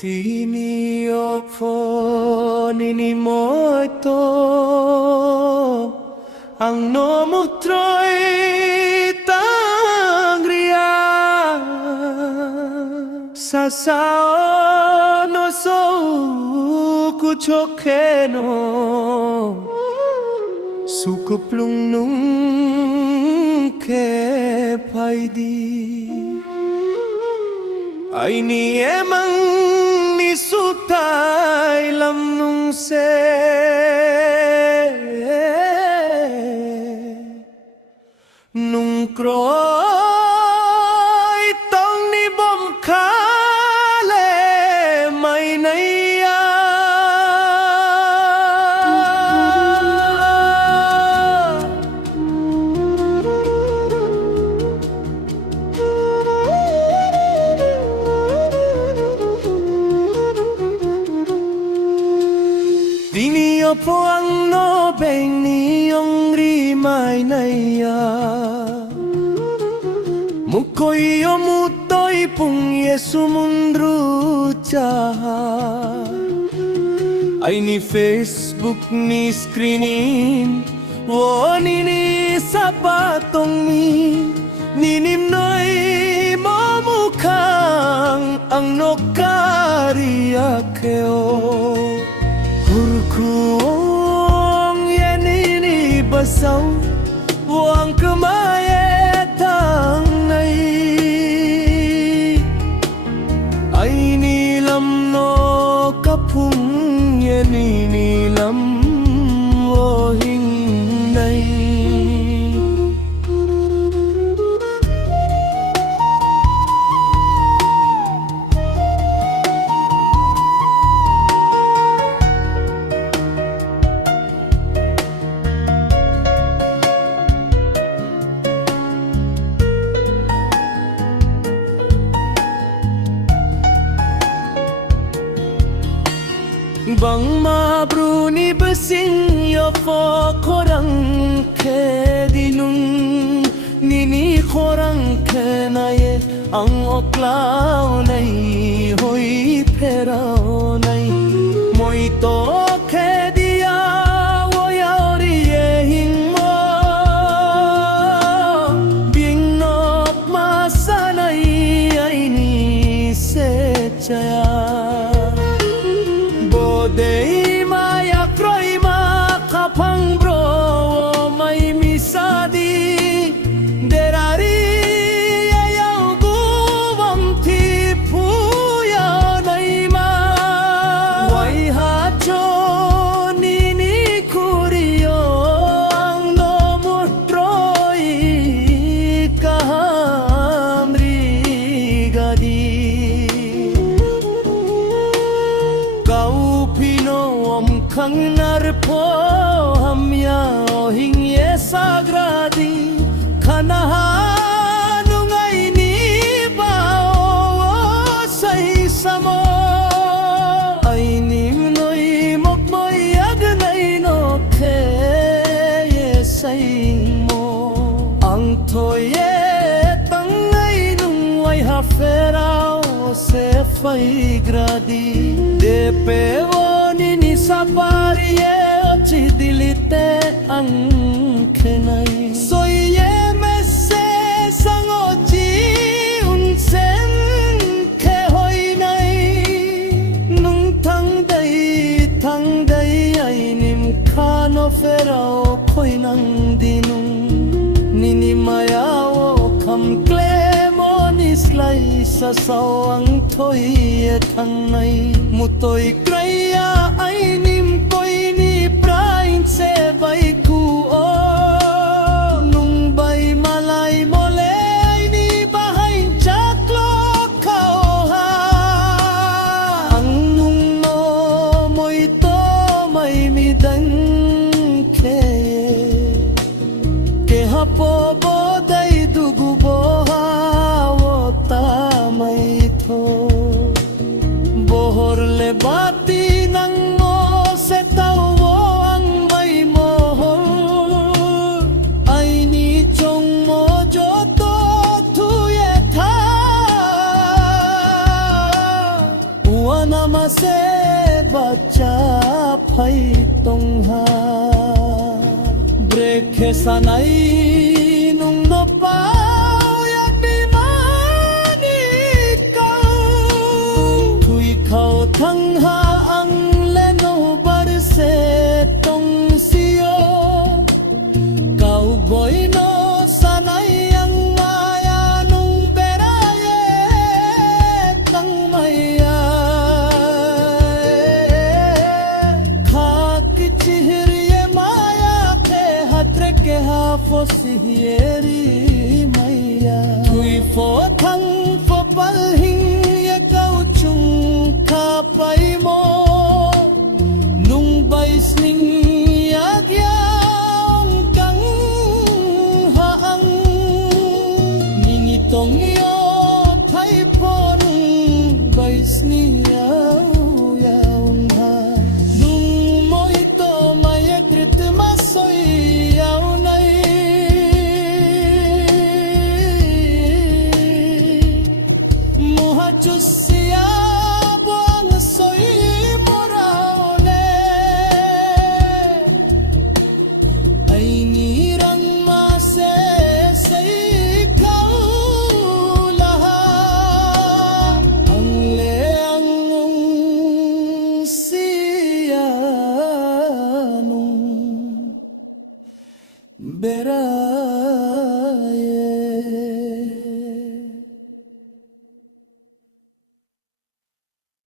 Tiniopo ninimoito ang nomutroy tangria sa sao no so kuchokeno sukuplung nung ke paidi ay ni emang ni sutay lam nung se nung kroy tong ni bom kale may naiya Dinio po ang nobeng niyong rimay naiya Mukoy o mutoy pung Yesu mundru jaha Ay ni Facebook ni screenin Wo ni sapatong Ninim noy mamukang ang nokariyakeo Hurkung yanini basaw Wang kemayetang nai Ay nilam no kapung yanini lam wohing nai Bang mabruni besing yo fo korang ke dinung nini korang ke naye ang oklaw nai hoi perao nai moi to ke dia wo yaori ye hing mo bing nok masanai ai ni se chaya Dei maya kroi ma kapang bro may misadi derari ayaw guwang tipuya nai ma Wai hacho nini kuriyo ang nomutroy kahamri gadi Kang narpo hamya ohing ye sagradi kanahanung ay ni bao say samo ay nimnoy mokmoy agnay no ke ye say mo ang toye tangay nung ay haferao se fay gradi de pewo Nini sapari ye ochi dilite ang kenai Soy ye mese sang ochi unsen ke hoi nai Nung tang day ay nim kano ferao koi nang dinung Nini mayawo kam klemo nislay sa sawang toy e tang nai Mutoy kraya ay nimpoy ni prain se bay kuo Nung bay malay mole ay ni bahay chaklo kaoha Ang nung no mo'y to may midang keye Kehapo boday duguboha wo tamay to Bohor lebati ng mo se tawo ang may mohor ay ni chong mo joto tuye ta se bacha phai tong ha break khe sanai nung no pa ya bi mani kau thui khau thang ha ang le no bar se tong sio kau boy no sanai ang maya nung beraye tang maya khak chihriye maya khe hatre ke ha fosieri maya thui fo thang fo pal hing ye kau chung kha pai mo nung bai sning yak yang kang ha ang ningi tong yo thai pho nung bai sning yang ha nung moi to mai krit ma soi yau nai muha chusia buang soi moraole ai ni rang ma se sei kau laha ang le ang sia nung bera